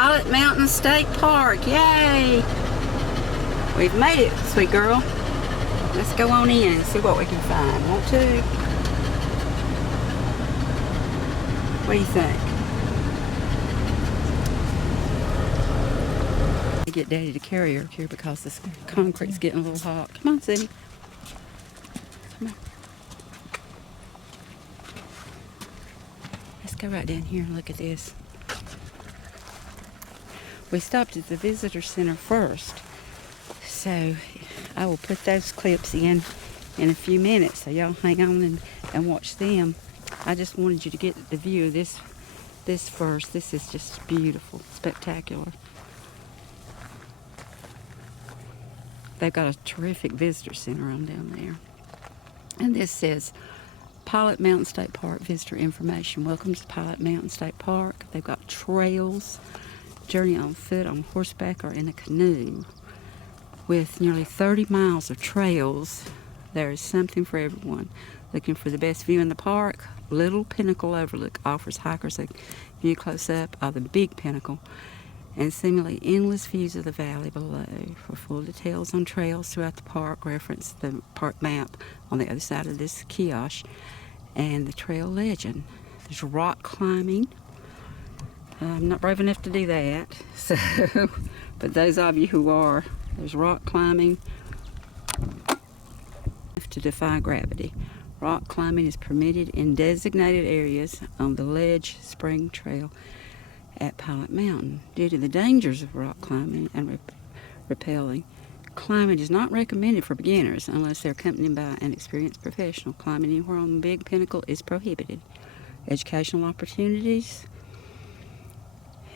Pilot Mountain State Park. Yay! We've made it, sweet girl. Let's go on in and see what we can find. Want to? What do you think? I get Daddy to carry her here because this concrete's getting a little hot. Come on, Sydney. Come on. Let's go right down here and look at this. We stopped at the visitor center first, so I will put those clips in a few minutes, so y'all hang on and watch them. I just wanted you to get the view of this first. This is just beautiful, spectacular. They've got a terrific visitor center on down there. And this says, Pilot Mountain State Park visitor information. Welcome to Pilot Mountain State Park. They've got trails, journey on foot, on horseback, or in a canoe. With nearly 30 miles of trails, there is something for everyone. Looking for the best view in the park? Little Pinnacle Overlook offers hikers a view close up of the big Pinnacle and seemingly endless views of the valley below. For full details on trails throughout the park, reference the park map on the other side of this kiosk and the trail legend. There's rock climbing. I'm not brave enough to do that, so, but those of you who are, there's rock climbing to defy gravity. Rock climbing is permitted in designated areas on the Ledge Spring Trail at Pilot Mountain. Due to the dangers of rock climbing and rappelling, climbing is not recommended for beginners unless they're accompanied by an experienced professional. Climbing anywhere on the Big Pinnacle is prohibited. Educational opportunities.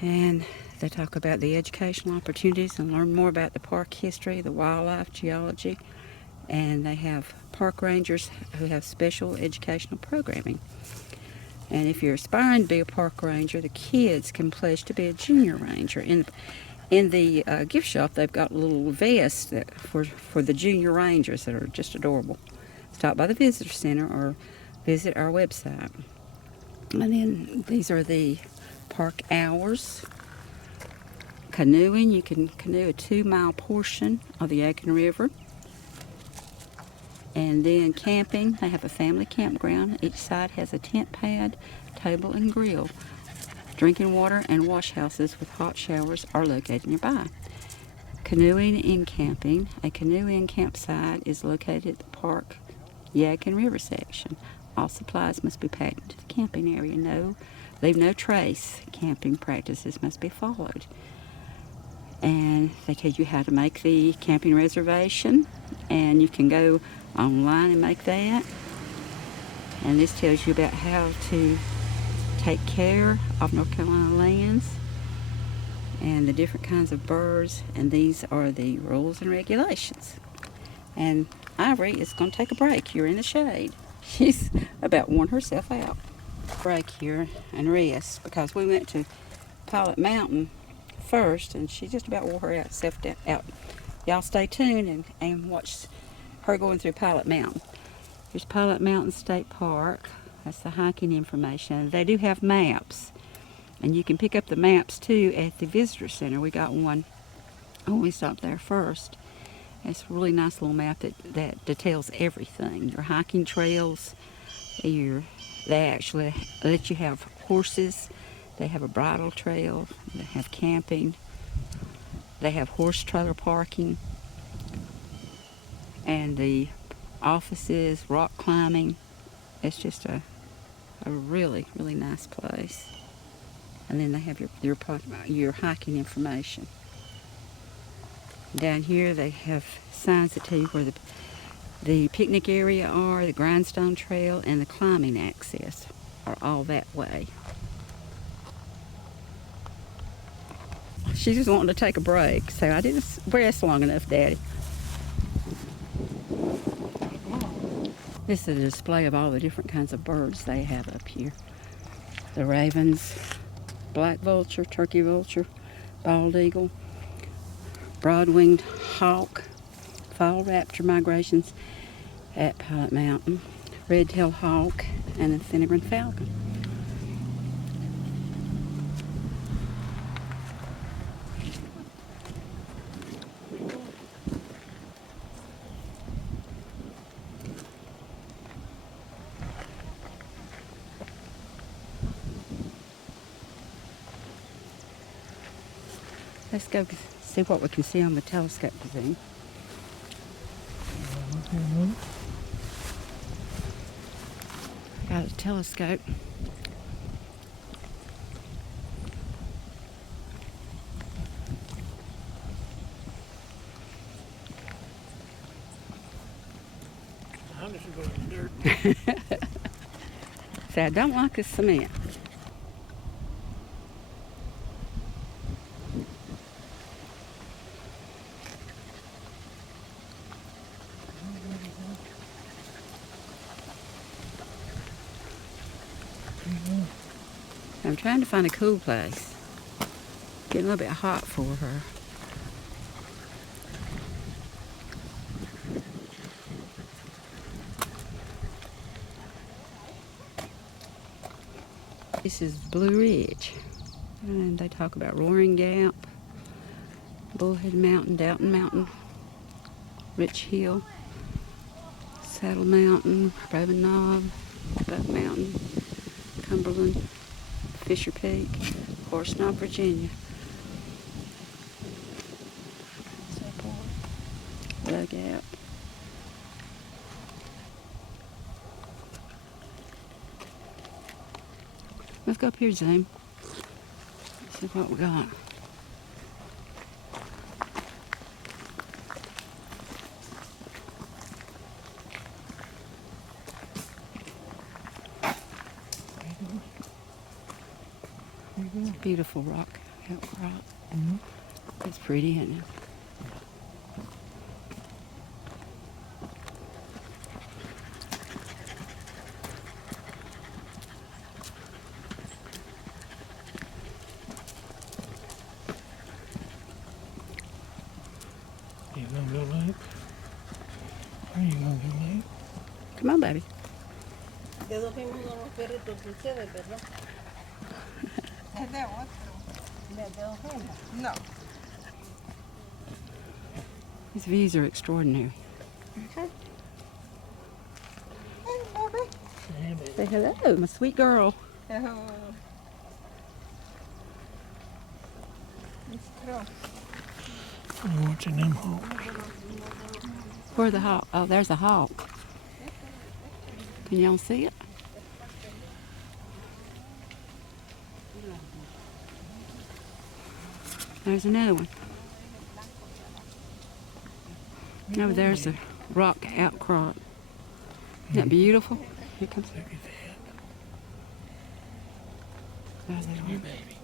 And they talk about the educational opportunities and learn more about the park history, the wildlife, geology, and they have park rangers who have special educational programming. And if you're aspiring to be a park ranger, the kids can pledge to be a junior ranger. In the gift shop, they've got little vests for the junior rangers that are just adorable. Stop by the visitor center or visit our website. And then these are the park hours. Canoeing, you can canoe a 2-mile portion of the Yadkin River. And then camping, they have a family campground. Each side has a tent pad, table, and grill. Drinking water and wash houses with hot showers are located nearby. Canoeing and camping. A canoeing campsite is located at the park Yadkin River section. All supplies must be packed into the camping area. Leave no trace. Camping practices must be followed. And they tell you how to make the camping reservation, and you can go online and make that. And this tells you about how to take care of North Carolina lands and the different kinds of birds, and these are the rules and regulations. And Ivory is going to take a break. You're in the shade. She's about worn herself out. Break here and rest because we went to Pilot Mountain first and she just about wore her out. Y'all stay tuned and watch her going through Pilot Mountain. Here's Pilot Mountain State Park. That's the hiking information. They do have maps, and you can pick up the maps too at the visitor center. We got one when we stopped there first. It's a really nice little map that details everything. Your hiking trails, they actually let you have horses. They have a bridle trail. They have camping. They have horse trailer parking. And the offices, rock climbing. It's just a really, really nice place. And then they have your hiking information. Down here they have signs that tell you where the picnic area are, the grindstone trail, and the climbing access are all that way. She's just wanting to take a break, so I didn't rest long enough, Daddy. This is a display of all the different kinds of birds they have up here. The ravens, black vulture, turkey vulture, bald eagle, broad-winged hawk, fall raptor migrations at Pilot Mountain, red-tailed hawk, and the finnegan falcon. Let's go see what we can see on the telescope zoom. Got a telescope. I'm just going in the dirt. See, I don't like the cement. I'm trying to find a cool place. Getting a little bit hot for her. This is Blue Ridge. And they talk about Roaring Gap, Bullhead Mountain, Dalton Mountain, Rich Hill, Saddle Mountain, Raven Knob, Buck Mountain, Cumberland, Fisher Peak, Horse Knob, Virginia. Low Gap. Let's go up here, Zoom. See what we got. It's a beautiful rock outcrop. It's pretty, isn't it? You gonna go lake? Are you gonna go lake? Come on, baby. Dedos fuimos unos perritos de ustedes, ¿verdad? ¿Es de otro? ¿De dedos fuimos? No. These views are extraordinary. Hey, baby. Yeah, but Say hello, my sweet girl. Oh. It's true. I'm watching them hawks. Where's the hawk? Oh, there's a hawk. Can y'all see it? There's another one. No, there's a rock outcrop. Isn't that beautiful? Here comes. Look at that. There's that Your one. baby.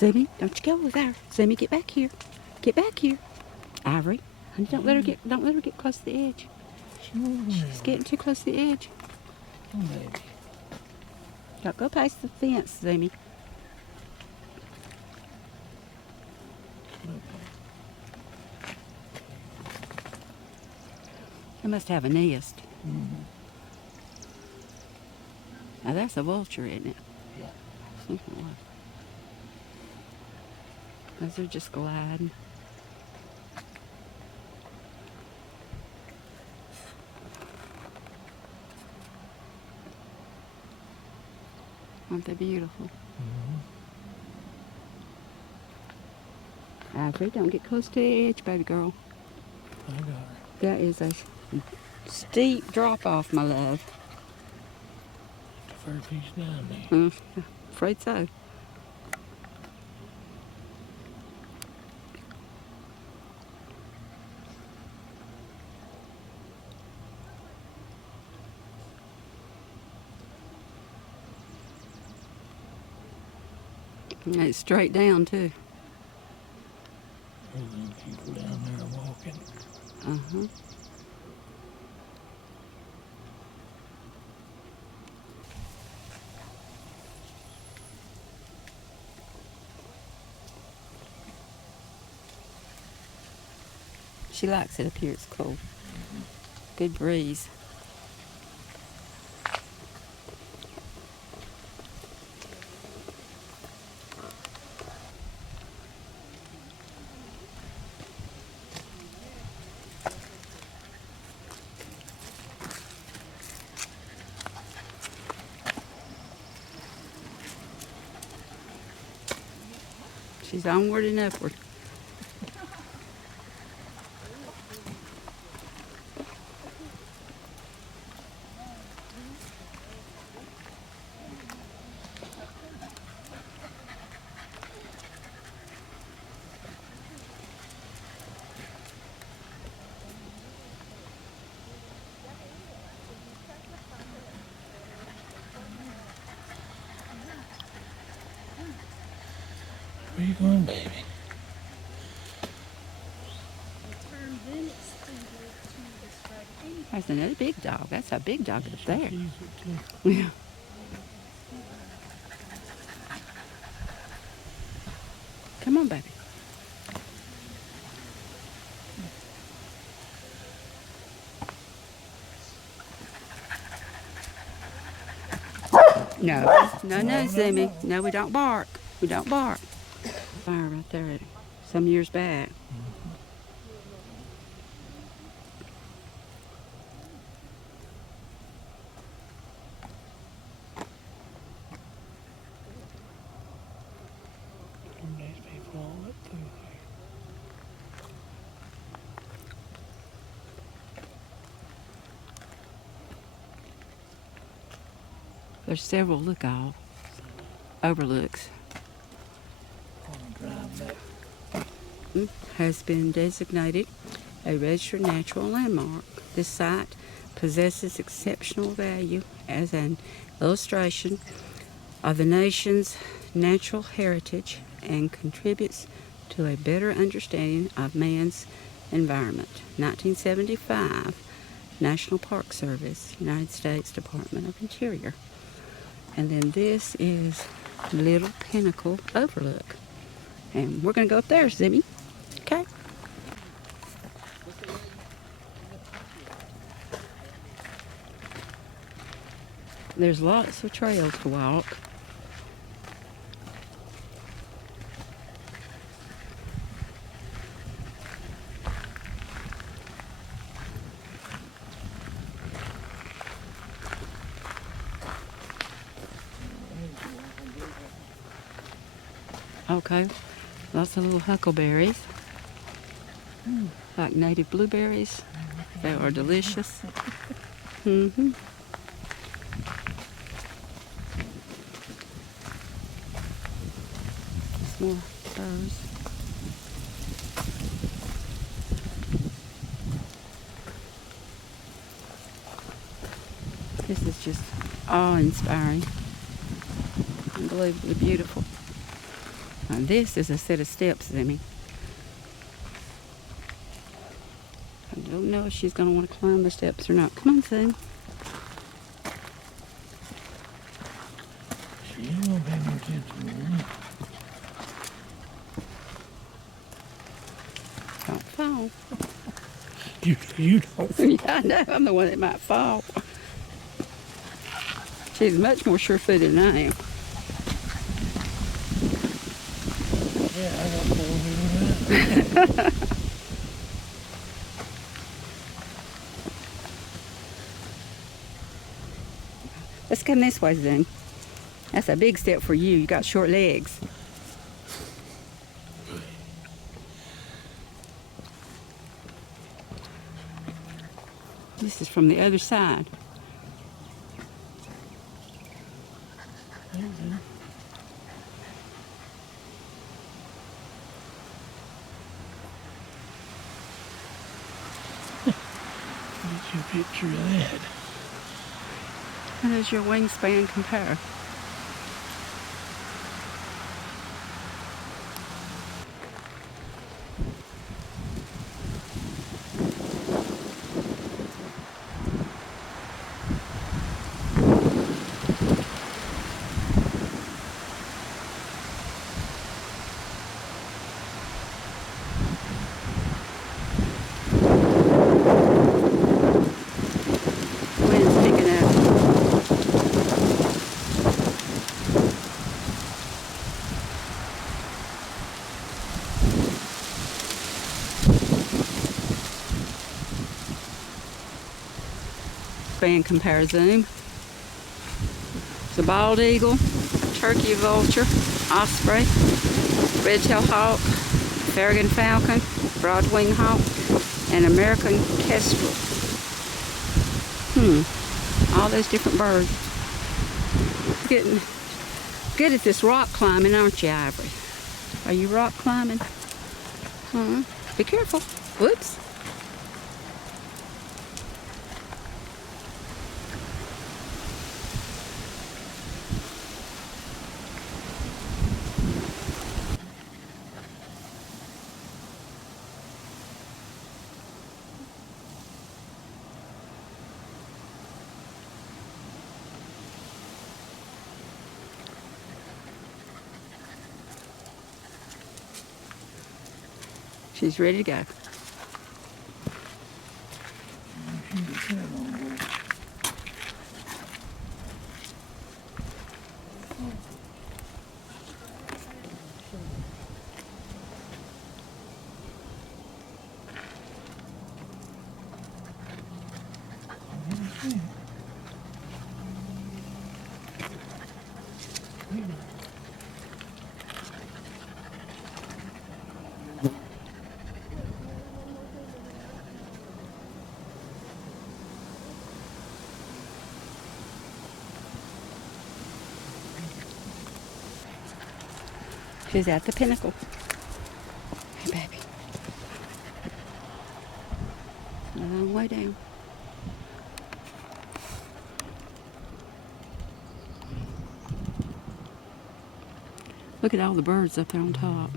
Zimmy, don't you go over there. Zimmy, get back here. Get back here. Ivory, honey, don't let her get close to the edge. She's getting too close to the edge. Oh, baby. Don't go past the fence, Zimmy. They must have a nest. Now that's a vulture, isn't it? Yeah. Something like that. Those are just gliding. Aren't they beautiful? Ivory, don't get close to the edge, baby girl. I got her. That is a steep drop off, my love. fur piece down there. Afraid so. And it's straight down too. There's them people down there walking. Uh-huh. She likes it up here. It's cool. Good breeze. She's onward and upward. Where you going, baby? There's another big dog. That's a big dog up there. She's it too. Yeah. Come on, baby. No, Zimmy. No, we don't bark. We don't bark. Fire right there some years back. And there's people all up through there. There's several overlooks. On the drive back. Has been designated a registered natural landmark. This site possesses exceptional value as an illustration of the nation's natural heritage and contributes to a better understanding of man's environment. 1975, National Park Service, United States Department of Interior. And then this is Little Pinnacle Overlook. And we're going to go up there, Zimmy. Okay. There's lots of trails to walk. Okay. Lots of little huckleberries. Like native blueberries. They are delicious. Mm-hmm. More firs. This is just awe-inspiring. Unbelievably beautiful. And this is a set of steps, Zimmy. I don't know if she's going to want to climb the steps or not. Come on, Zim. She ain't gonna pay no attention to me. Don't fall. You don't. Yeah, I know. I'm the one that might fall. She's much more sure-footed than I am. Yeah, I got 4 wheels now. Let's come this way, Zim. That's a big step for you. You got short legs. This is from the other side. Get you a picture of that. How does your wingspan compare? Wind's picking up. Band compare zoom. It's a bald eagle, turkey vulture, osprey, red-tailed hawk, Farragut falcon, broad-winged hawk, and American kestrel. All those different birds. Getting good at this rock climbing, aren't you, Ivory? Are you rock climbing? Be careful. Whoops. She's ready to go. She's at the Pinnacle. Hey, baby. A long way down. Look at all the birds up there on top.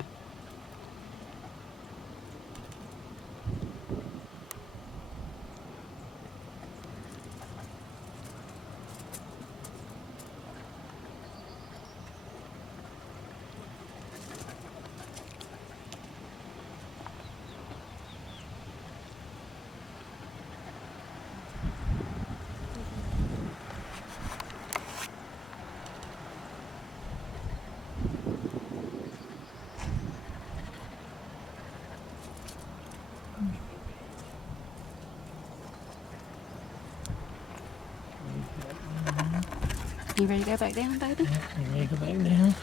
You ready to go back down, baby? You ready to go back down?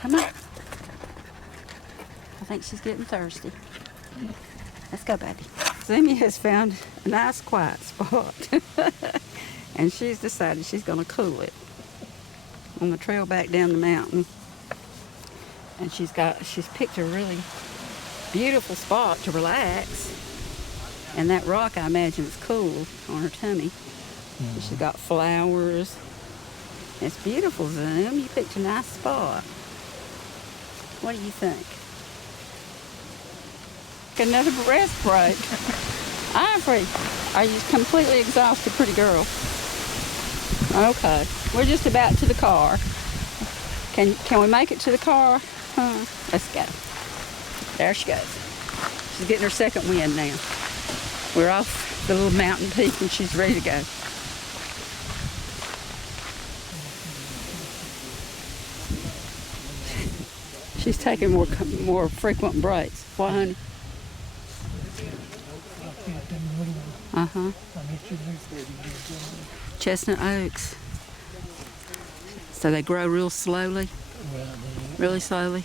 Come on. I think she's getting thirsty. Let's go, baby. Zumi has found a nice quiet spot. And she's decided she's going to cool it on the trail back down the mountain. And she's picked a really beautiful spot to relax. And that rock, I imagine, is cool on her tummy. Mm-hmm. She's got flowers. It's beautiful, Zoom. You picked a nice spot. What do you think? Another rest break. Ivory, are you completely exhausted, pretty girl? Okay. We're just about to the car. Can we make it to the car? Let's go. There she goes. She's getting her second wind now. We're off the little mountain peak and she's ready to go. She's taking more frequent breaks. What, honey? Uh-huh. Chestnut oaks. So they grow real slowly? Really slowly?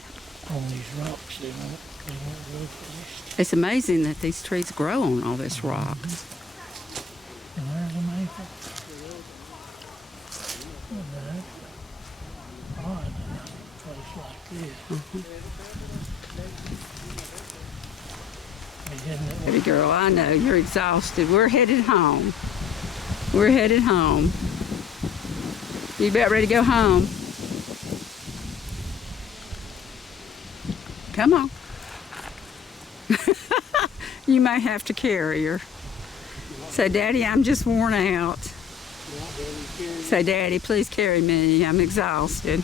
On these rocks, they won't grow fast. It's amazing that these trees grow on all this rock. And there's a maple. like this. Isn't it? Baby girl, I know you're exhausted. We're headed home. We're headed home. You about ready to go home? Come on. You may have to carry her. Say, Daddy, I'm just worn out. Say, Daddy, please carry me. I'm exhausted.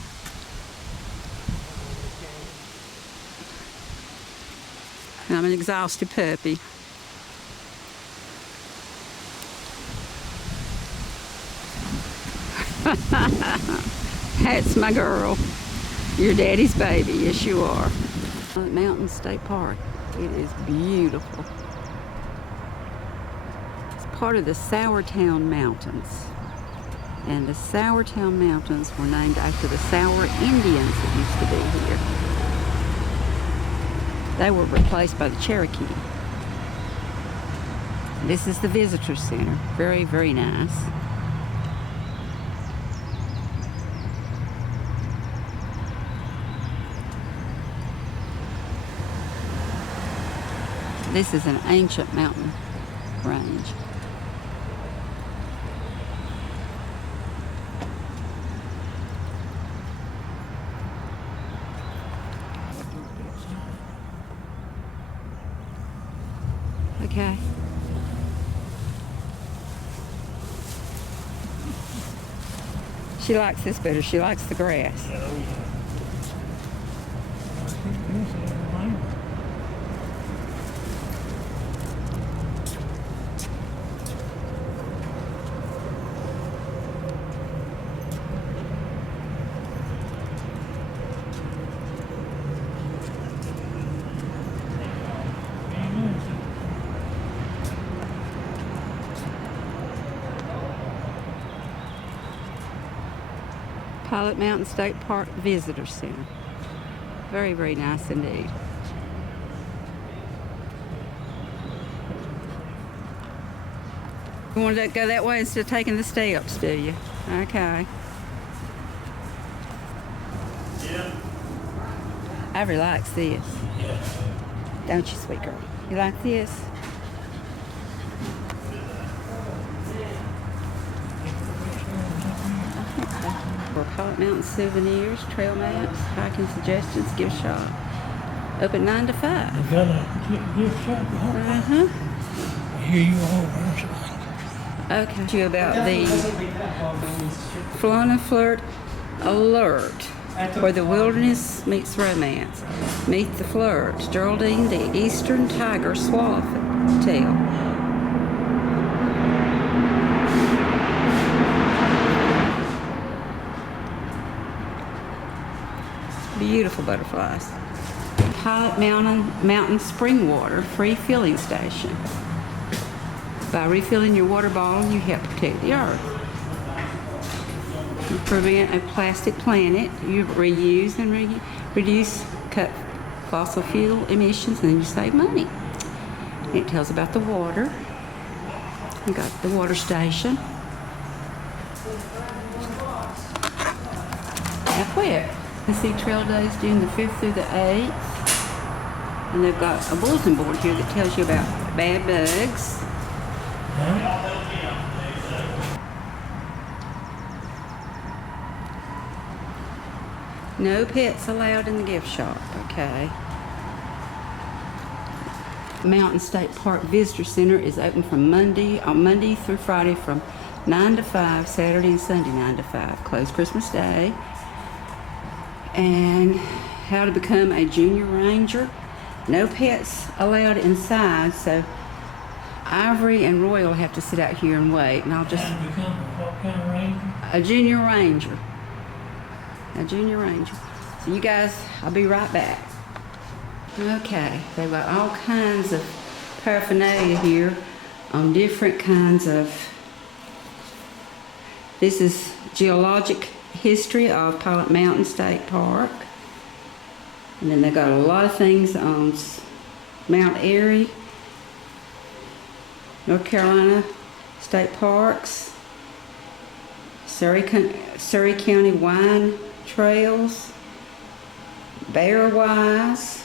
I'm an exhausted puppy. That's my girl. Your daddy's baby. Yes, you are. Mountain State Park. It is beautiful. It's part of the Sourtown Mountains. And the Sourtown Mountains were named after the Sour Indians that used to be here. They were replaced by the Cherokee. This is the visitor center. Very, very nice. This is an ancient mountain range. Okay. She likes this better. She likes the grass. Pilot Mountain State Park Visitor Center. Very, very nice indeed. You want to go that way instead of taking the steps, do you? Okay. Yeah. I really like this. Yeah. Don't you, sweet girl? You like this? For Pilot Mountain souvenirs, trail maps, hiking suggestions, gift shop. Open 9 to 5. You got a gift shop? Uh-huh. Here you are. Okay. You about the Flona Flirt Alert, where the wilderness meets romance. Meet the Flirt, Geraldine, the Eastern Tiger Swallowtail. Beautiful butterflies. Pilot Mountain Spring Water free filling station. By refilling your water bottle, you help protect the earth. You prevent a plastic planet. You reuse and reduce cut fossil fuel emissions, and then you save money. It tells about the water. You got the water station. Now quick. You see trail days June the 5th through the 8th. And they've got a bulletin board here that tells you about bad bugs. No pets allowed in the gift shop, okay. Mountain State Park Visitor Center is open from Monday through Friday from 9 to 5, Saturday and Sunday 9 to 5, closed Christmas Day. And how to become a junior ranger. No pets allowed inside, so Ivory and Royal have to sit out here and wait, and I'll just... How to become what kind of ranger? A junior ranger. A junior ranger. So you guys, I'll be right back. Okay, they've got all kinds of paraphernalia here on different kinds of... This is geologic history of Pilot Mountain State Park. And then they got a lot of things on Mount Airy, North Carolina State Parks, Surrey County Wine Trails, Bearwise,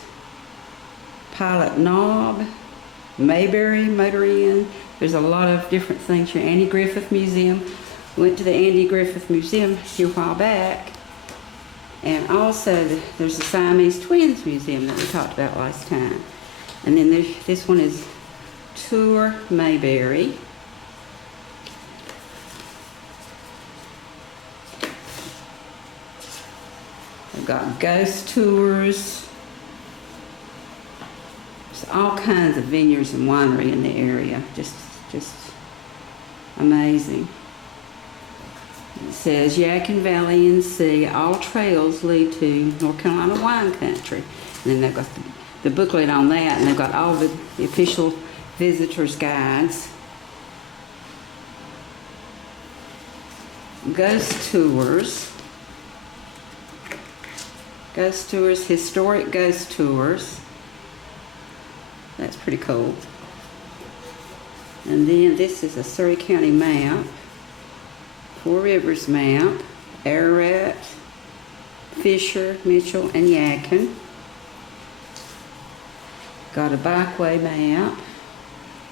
Pilot Knob, Mayberry Motor Inn. There's a lot of different things here. Andy Griffith Museum. Went to the Andy Griffith Museum here a while back. And also there's the Siamese Twins Museum that we talked about last time. And then this one is Tour Mayberry. We've got ghost tours. There's all kinds of vineyards and winery in the area. Just amazing. It says Yadkin Valley NC, all trails lead to North Carolina wine country. And then they've got the booklet on that, and they've got all the official visitors guides. Ghost tours. Ghost tours, historic ghost tours. That's pretty cool. And then this is a Surrey County map. Four Rivers map. Ararat, Fisher, Mitchell, and Yadkin. Got a bikeway map.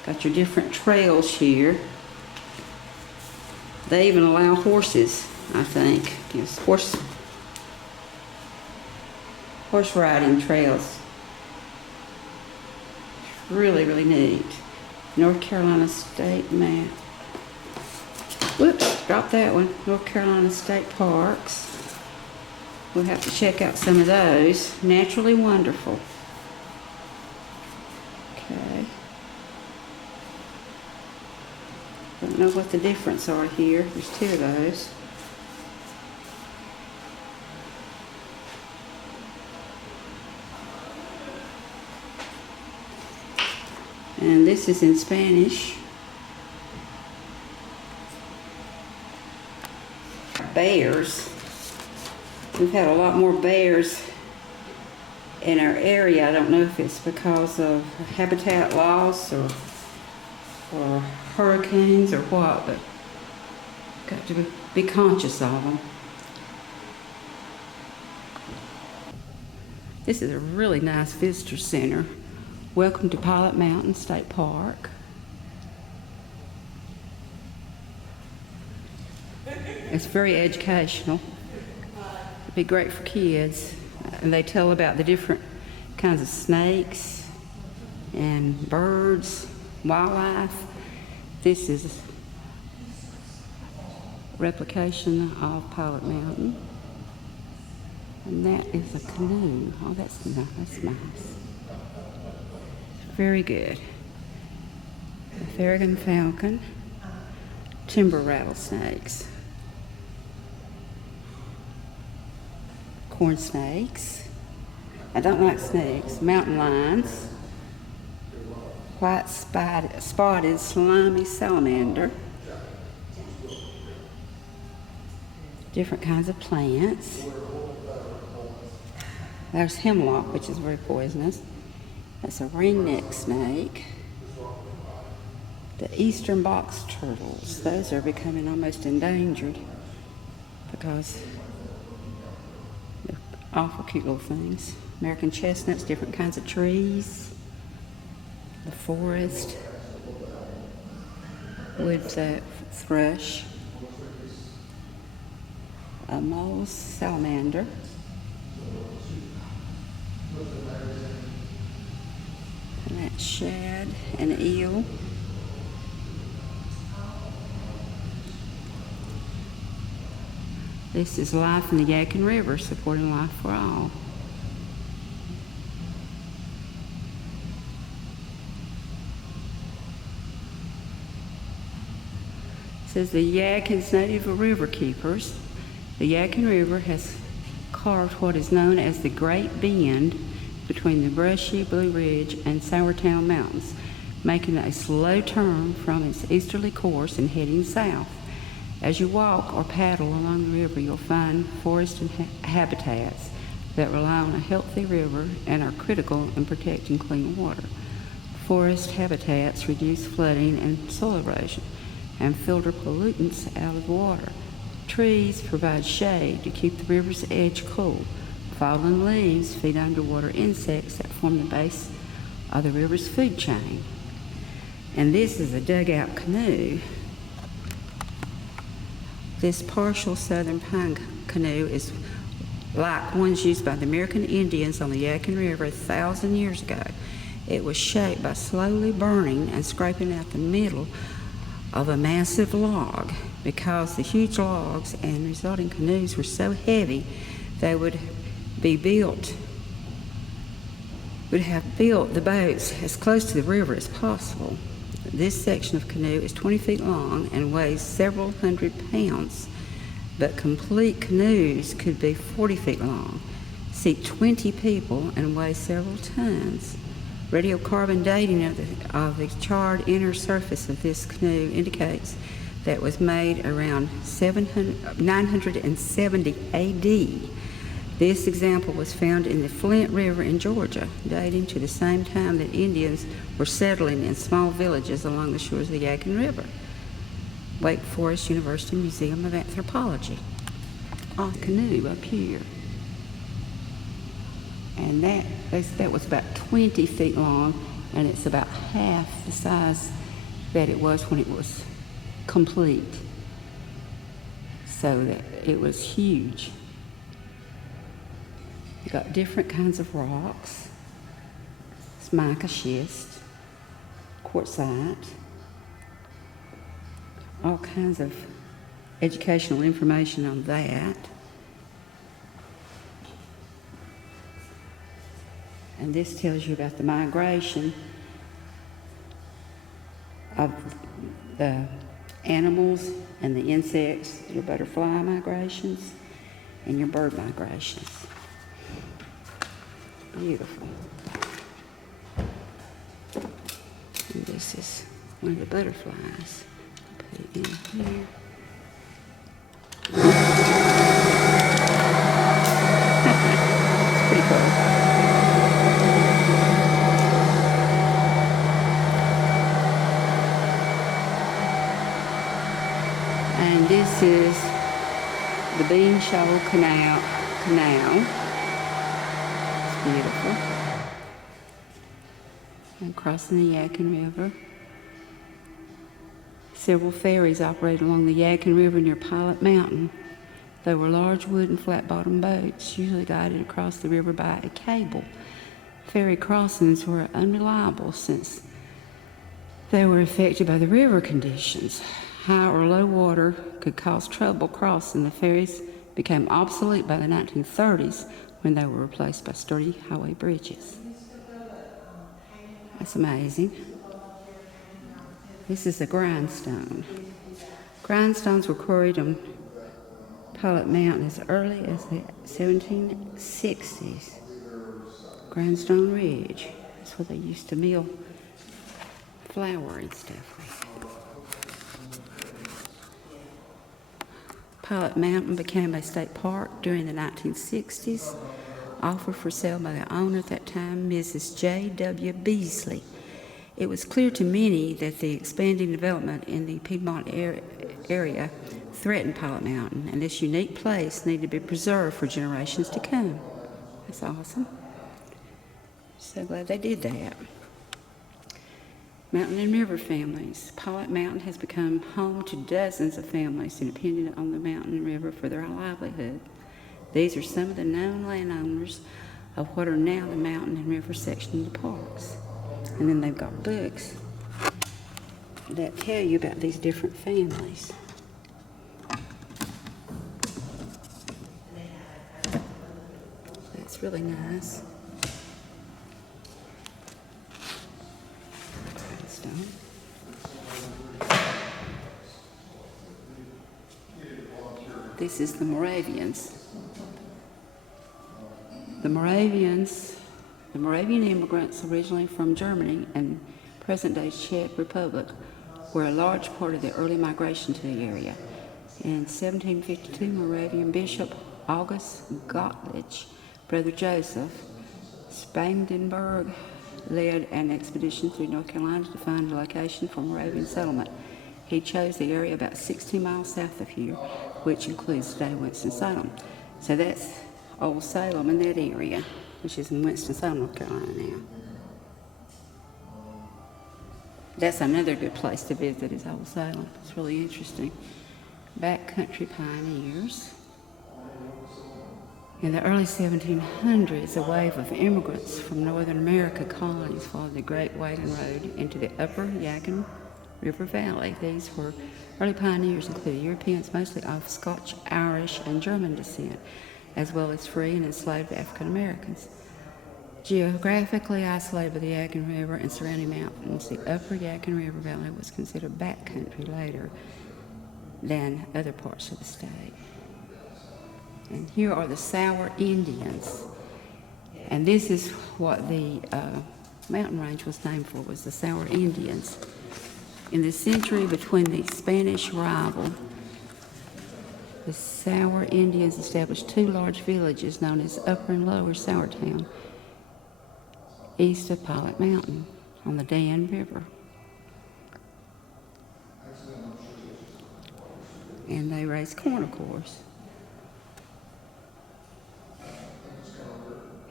Got your different trails here. They even allow horses, I think. Yes, horse riding trails. Really, really neat. North Carolina State map. Whoops, dropped that one. North Carolina State Parks. We'll have to check out some of those. Naturally wonderful. Okay. Don't know what the difference are here. There's two of those. And this is in Spanish. Bears. We've had a lot more bears in our area. I don't know if it's because of habitat loss or hurricanes or what, but got to be conscious of them. This is a really nice visitor center. Welcome to Pilot Mountain State Park. It's very educational. It'd be great for kids. And they tell about the different kinds of snakes and birds, wildlife. This is a replication of Pilot Mountain. And that is a canoe. Oh, that's nice. That's nice. Very good. The Farragut falcon, timber rattlesnakes, corn snakes. I don't like snakes. Mountain lions, white spotted slimy salamander, different kinds of plants. There's hemlock, which is very poisonous. That's a ringneck snake. The eastern box turtles, those are becoming almost endangered because they're awful cute little things. American chestnuts, different kinds of trees, the forest, wood thrush, a mole salamander, and that's shad and eel. This is life in the Yadkin River, supporting life for all. It says the Yadkin's native river keepers. The Yadkin River has carved what is known as the Great Bend between the brushy Blue Ridge and Sourtown Mountains, making a slow turn from its easterly course and heading south. As you walk or paddle along the river, you'll find forest and habitats that rely on a healthy river and are critical in protecting clean water. Forest habitats reduce flooding and soil erosion and filter pollutants out of the water. Trees provide shade to keep the river's edge cool. Fallen leaves feed underwater insects that form the base of the river's food chain. And this is a dugout canoe. This partial southern pine canoe is like ones used by the American Indians on the Yadkin River 1,000 years ago. It was shaped by slowly burning and scraping out the middle of a massive log. Because the huge logs and resulting canoes were so heavy, they would have built the boats as close to the river as possible. This section of canoe is 20 feet long and weighs several hundred pounds, but complete canoes could be 40 feet long, seat 20 people, and weigh several tons. Radiocarbon dating of the charred inner surface of this canoe indicates that it was made around 970 AD. This example was found in the Flint River in Georgia, dating to the same time that Indians were settling in small villages along the shores of the Yadkin River. Wake Forest University Museum of Anthropology. A canoe up here. And that was about 20 feet long, and it's about half the size that it was when it was complete. So that it was huge. You got different kinds of rocks. It's mica schist, quartzite, all kinds of educational information on that. And this tells you about the migration of the animals and the insects, your butterfly migrations and your bird migrations. Beautiful. And this is one of the butterflies. I'll put it in here. It's pretty cool. And this is the Bean Shoal Canal. It's beautiful. And crossing the Yadkin River. Several ferries operate along the Yadkin River near Pilot Mountain. They were large wooden flat-bottomed boats, usually guided across the river by a cable. Ferry crossings were unreliable since they were affected by the river conditions. High or low water could cause trouble crossing. The ferries became obsolete by the 1930s when they were replaced by sturdy highway bridges. That's amazing. This is a grindstone. Grindstones were quarried on Pilot Mountain as early as the 1760s. Grindstone Ridge. That's where they used to mill flour and stuff with. Pilot Mountain became a state park during the 1960s, offered for sale by the owner at that time, Mrs. J.W. Beasley. It was clear to many that the expanding development in the Piedmont area threatened Pilot Mountain, and this unique place needed to be preserved for generations to come. That's awesome. So glad they did that. Mountain and river families. Pilot Mountain has become home to dozens of families dependent on the mountain and river for their livelihood. These are some of the known landowners of what are now the mountain and river section of the parks. And then they've got books that tell you about these different families. That's really nice. This is the Moravians. The Moravian immigrants originally from Germany and present-day Czech Republic were a large part of the early migration to the area. In 1752, Moravian Bishop August Gottlich, Brother Joseph Spangenberg, led an expedition through North Carolina to find a location for Moravian settlement. He chose the area about 16 miles south of here, which includes today Winston-Salem. So that's Old Salem in that area, which is in Winston-Salem, North Carolina now. That's another good place to visit is Old Salem. It's really interesting. Backcountry pioneers. In the early 1700s, a wave of immigrants from Northern America colonies followed the Great Wagon Road into the upper Yadkin River Valley. These were early pioneers included Europeans mostly of Scotch, Irish, and German descent, as well as free and enslaved African Americans. Geographically isolated by the Yadkin River and surrounding mountains, the upper Yadkin River Valley was considered backcountry later than other parts of the state. And here are the Sour Indians. And this is what the mountain range was named for, was the Sour Indians. In the century between the Spanish arrival, the Sour Indians established two large villages known as Upper and Lower Sourtown, east of Pilot Mountain on the Dan River. And they raised corn, of course.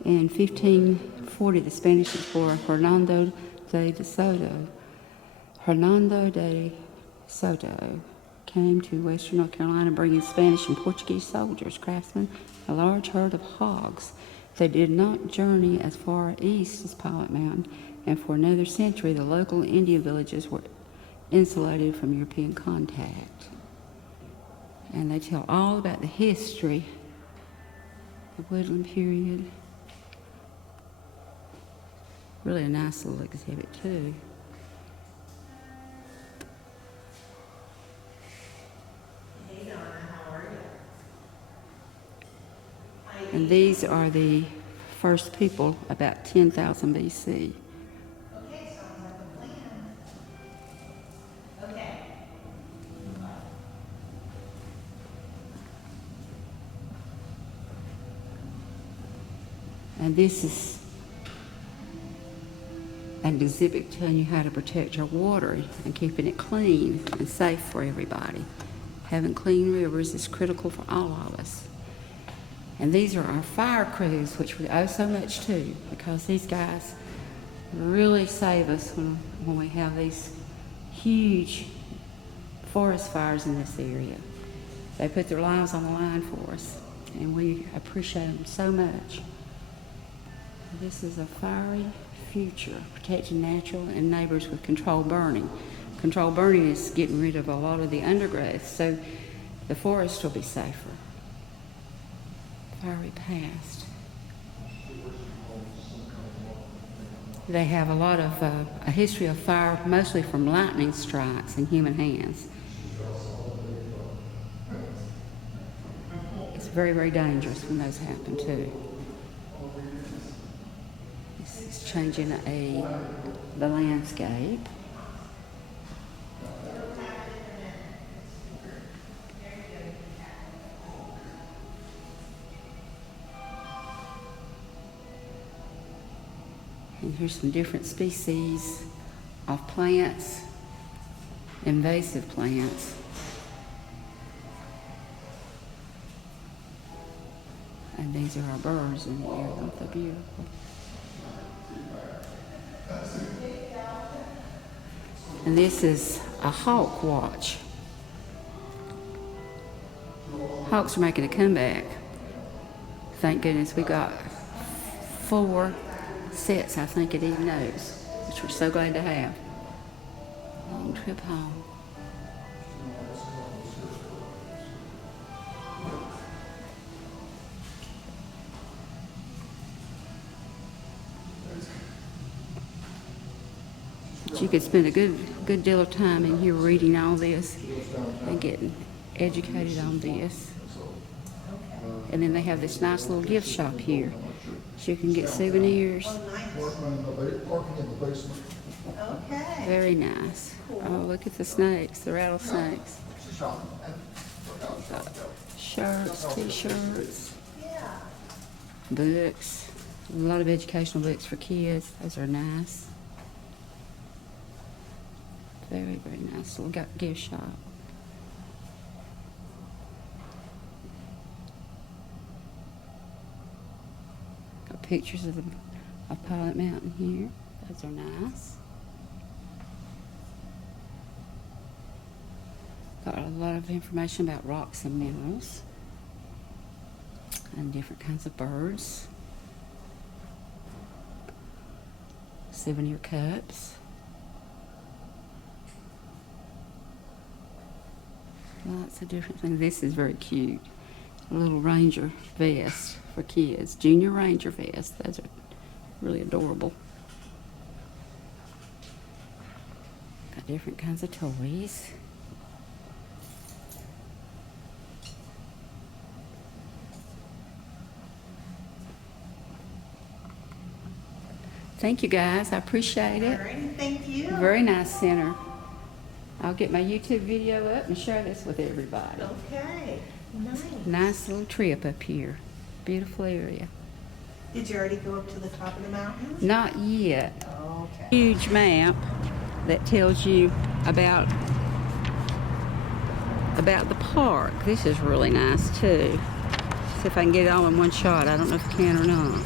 In 1540, the Spanish explorer Hernando de Soto came to western North Carolina bringing Spanish and Portuguese soldiers, craftsmen, a large herd of hogs. They did not journey as far east as Pilot Mountain, and for another century, the local Indian villages were insulated from European contact. And they tell all about the history, the woodland period. Really a nice little exhibit, too. Hey Donna, how are you? And these are the first people about 10,000 BC. Okay, sounds like a plan. Okay. And this is an exhibit telling you how to protect your water and keeping it clean and safe for everybody. Having clean rivers is critical for all of us. And these are our fire crews, which we owe so much to, because these guys really save us when we have these huge forest fires in this area. They put their lives on the line for us, and we appreciate them so much. This is a fiery future, protecting natural and neighbors with controlled burning. Controlled burning is getting rid of a lot of the undergrowth, so the forest will be safer. Fiery past. They have a lot of a history of fire, mostly from lightning strikes and human hands. It's very, very dangerous when those happen too. This is changing the landscape. And here's some different species of plants, invasive plants. And these are our birds in the area. Aren't they beautiful? And this is a hawk watch. Hawks are making a comeback. Thank goodness we got 4 sets, I think, at even those, which we're so glad to have. Long trip home. But you could spend a good deal of time in here reading all this and getting educated on this. And then they have this nice little gift shop here. So you can get souvenirs. Parking in the basement. Okay. Very nice. Oh, look at the snakes, the rattlesnakes. Shirts, t-shirts, Yeah. books. A lot of educational books for kids. Those are nice. Very, very nice little gift shop. pictures of Pilot Mountain here. Those are nice. Got a lot of information about rocks and minerals and different kinds of birds. Souvenir cups. Lots of different things. This is very cute. A little ranger vest for kids. Junior ranger vest. Those are really adorable. Got different kinds of toys. Thank you guys. I appreciate it. All right, thank you. Very nice center. I'll get my YouTube video up and share this with everybody. Okay, nice. Nice little trip up here. Beautiful area. Did you already go up to the top of the mountain? Not yet. Okay. Huge map that tells you about the park. This is really nice too. See if I can get it all in one shot. I don't know if I can or not.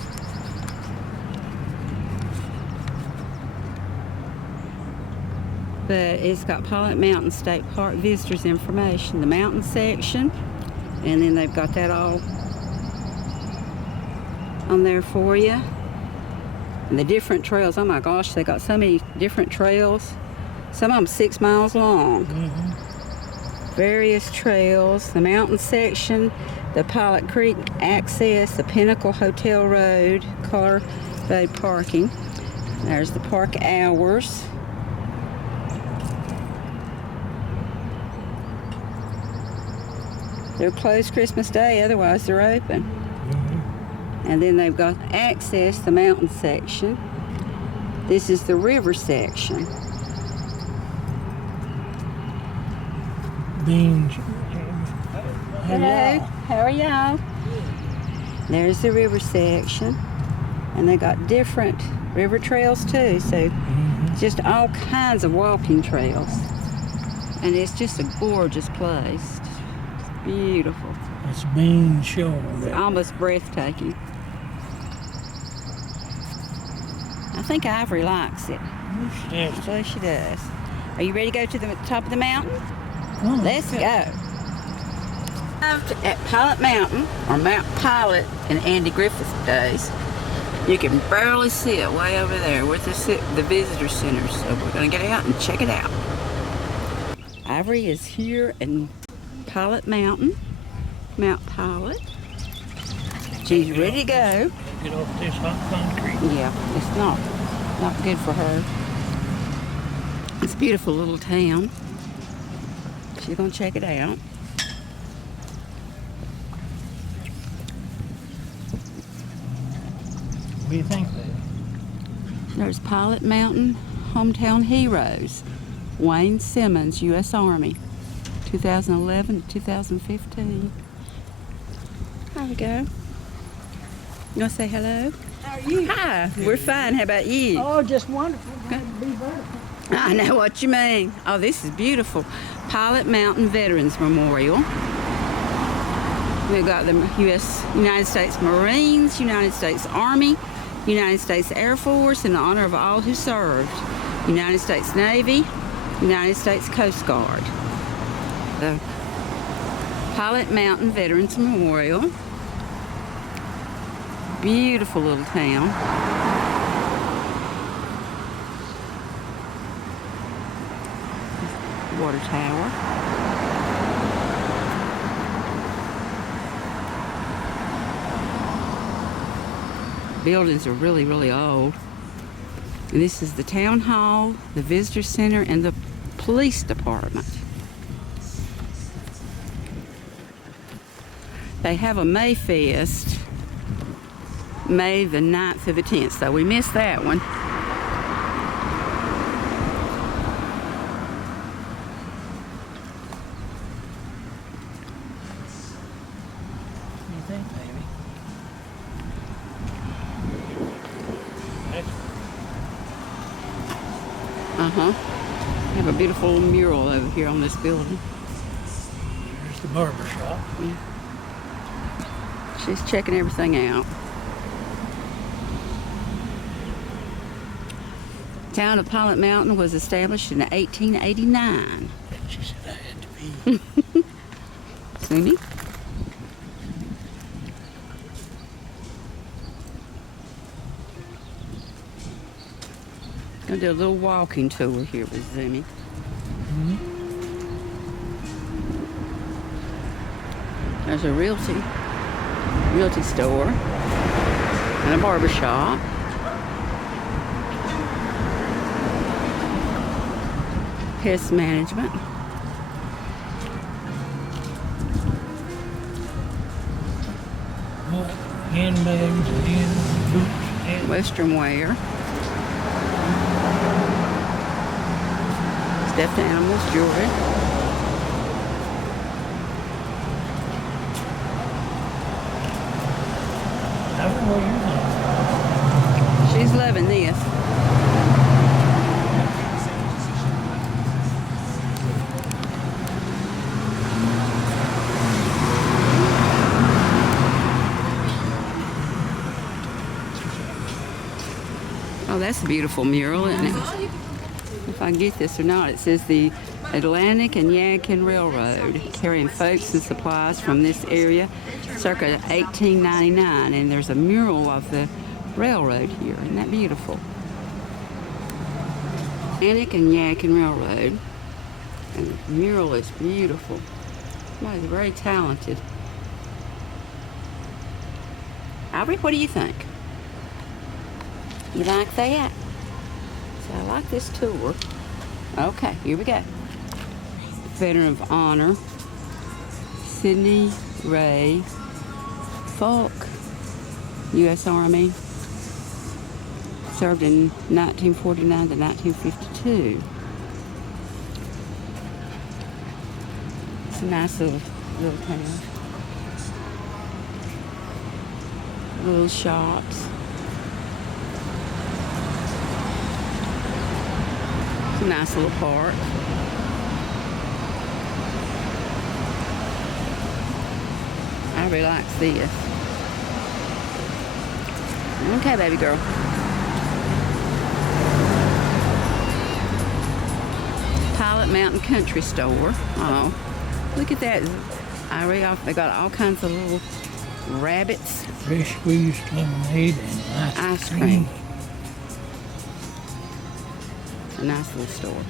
But it's got Pilot Mountain State Park visitors information, the mountain section, and then they've got that all on there for you. And the different trails, oh my gosh, they got so many different trails. Some of them 6 miles long. Various trails, the mountain section, the Pilot Creek access, the Pinnacle Hotel Road, car bay parking. There's the park hours. They're closed Christmas Day, otherwise they're open. And then they've got access, the mountain section. This is the river section. Beans. Hello, how are y'all? There's the river section. And they got different river trails too, so just all kinds of walking trails. And it's just a gorgeous place. Beautiful. It's Bean Shoal. Almost breathtaking. I think Ivory likes it. Yes. So she does. Are you ready to go to the top of the mountain? Oh, Let's go. At Pilot Mountain, or Mount Pilot in Andy Griffith's days, you can barely see it way over there with the visitor center. So we're going to get out and check it out. Ivory is here in Pilot Mountain, Mount Pilot. She's ready to go. Get off this hot concrete. Yeah, it's not good for her. It's a beautiful little town. She's gonna check it out. What do you think, Dave? There's Pilot Mountain Hometown Heroes. Wayne Simmons, U.S. Army, 2011 to 2015. There we go. You want to say hello? How are you? Hi, we're fine. How about you? Oh, just wonderful. Glad to be vertical. I know what you mean. Oh, this is beautiful. Pilot Mountain Veterans Memorial. We've got the United States Marines, United States Army, United States Air Force in the honor of all who served. United States Navy, United States Coast Guard. The Pilot Mountain Veterans Memorial. Beautiful little town. Water tower. Buildings are really, really old. And this is the town hall, the visitor center, and the police department. They have a May Fest, May the 9th through the 10th, so we missed that one. What do you think, baby? Have a beautiful little mural over here on this building. There's the barber shop. She's checking everything out. Town of Pilot Mountain was established in 1889. She said I had to be. Sumi? Gonna do a little walking tour here with Zumi. There's a realty store and a barber shop. Pest management. Handbags and boots and Western wear. Stuffed animals, jewelry. I don't know you She's loving this. Oh, that's a beautiful mural, isn't it? If I can get this or not, it says the Atlantic and Yadkin Railroad, carrying folks and supplies from this area circa 1899, and there's a mural of the railroad here. Isn't that beautiful? Atlantic and Yadkin Railroad, and the mural is beautiful. Somebody's very talented. Aubrey, what do you think? You like that? So I like this tour. Okay, here we go. Veteran of Honor, Sidney Ray Falk, U.S. Army, served in 1949 to 1952. It's a nice little town. Little shops. It's a nice little park. I really like this. Okay, baby girl. Pilot Mountain Country Store. Oh, look at that. They got all kinds of little rabbits. fresh squeezed lemonade and Ice cream. A nice little store.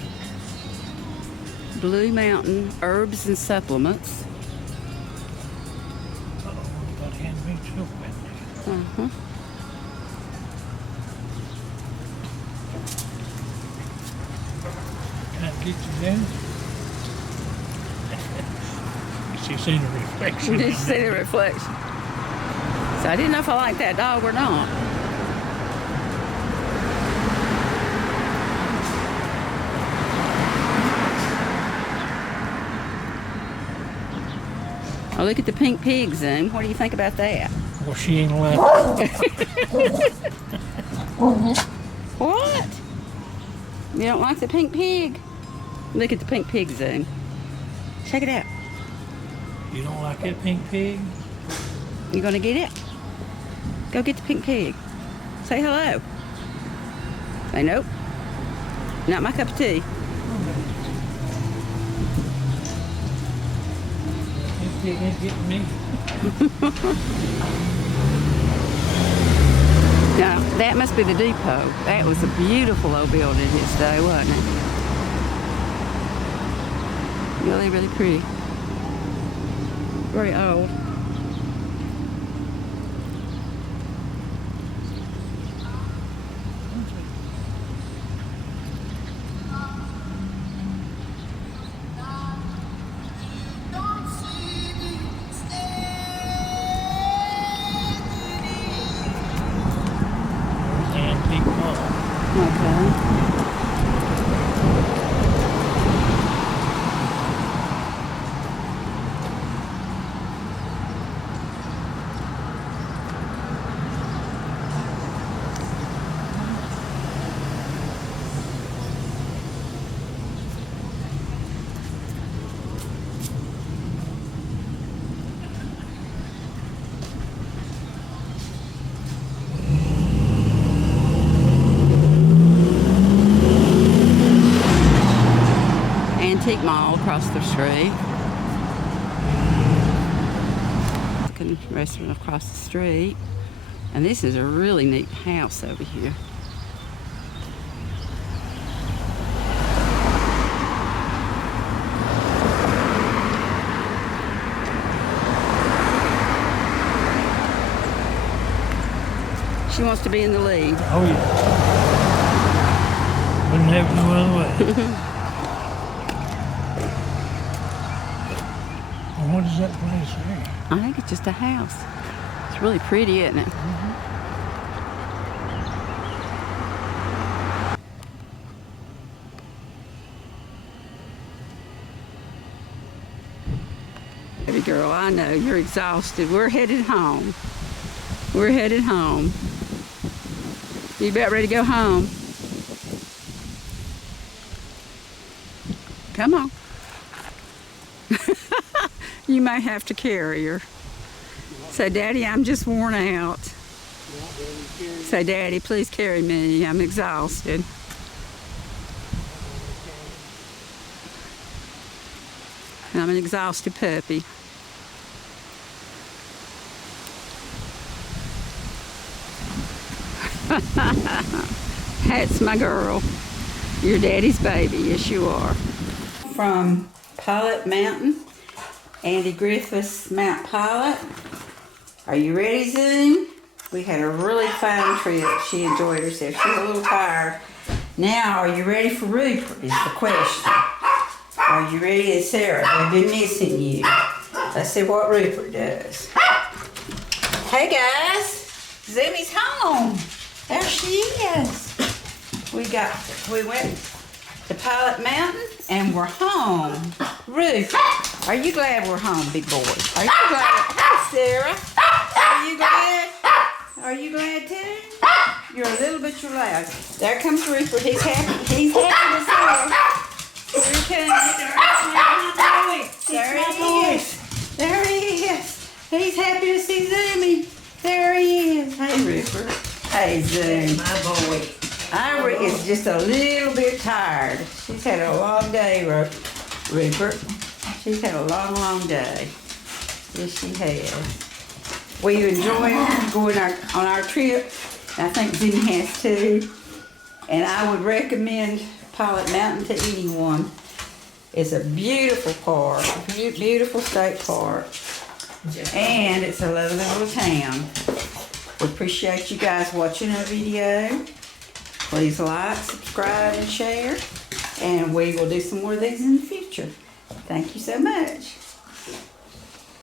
Blue Mountain Herbs and Supplements. Got handmade soap in there. Uh-huh. Can I get you there? She's seen a reflection. Did you see the reflection? So I didn't know if I liked that dog or not. Oh, look at the pink pig, Zoom. What do you think about that? Well, she ain't laughing. What? You don't like the pink pig? Look at the pink pig, Zoom. Check it out. You don't like that pink pig? You gonna get it? Go get the pink pig. Say hello. Say nope. Not my cup of tea. Pink pig ain't getting me. Now, that must be the depot. That was a beautiful old building this day, wasn't it? Really, really pretty. Very old. Antique mall. Okay. across the street. Mexican restaurant across the street. And this is a really neat house over here. She wants to be in the lead. Oh, yeah. Wouldn't have it no other way. Well, what is that place there? I think it's just a house. It's really pretty, isn't it? Baby girl, I know you're exhausted. We're headed home. We're headed home. You about ready to go home? Come on. You may have to carry her. Say, Daddy, I'm just worn out. Say, Daddy, please carry me. I'm exhausted. I'm an exhausted puppy. That's my girl. You're Daddy's baby. Yes, you are. From Pilot Mountain, Andy Griffith's Mount Pilot. Are you ready, Zoom? We had a really fun trip. She enjoyed herself. She's a little tired. Now, are you ready for Rupert is the question. Are you ready, Sarah? We've been missing you. Let's see what Rupert does. Hey, guys. Zoomy's home. There she is. We went to Pilot Mountain and we're home. Ruth, are you glad we're home, big boy? Are you glad? Hey, Sarah. Are you glad? Are you glad too? You're a little bit too loud. There comes Rupert. He's happy. He's happy to see us. Here he comes. There he is. There he is. He's happy to see Zoomy. There he is. Hey, Rupert. Hey, Zoom. My boy. Ira is just a little bit tired. She's had a long day, Rupert. She's had a long, long day. Yes, she has. We enjoyed going on our trip. I think Zoom has too. And I would recommend Pilot Mountain to anyone. It's a beautiful park, beautiful state park. And it's a lovely little town. We appreciate you guys watching our video. Please like, subscribe, and share. And we will do some more of these in the future. Thank you so much.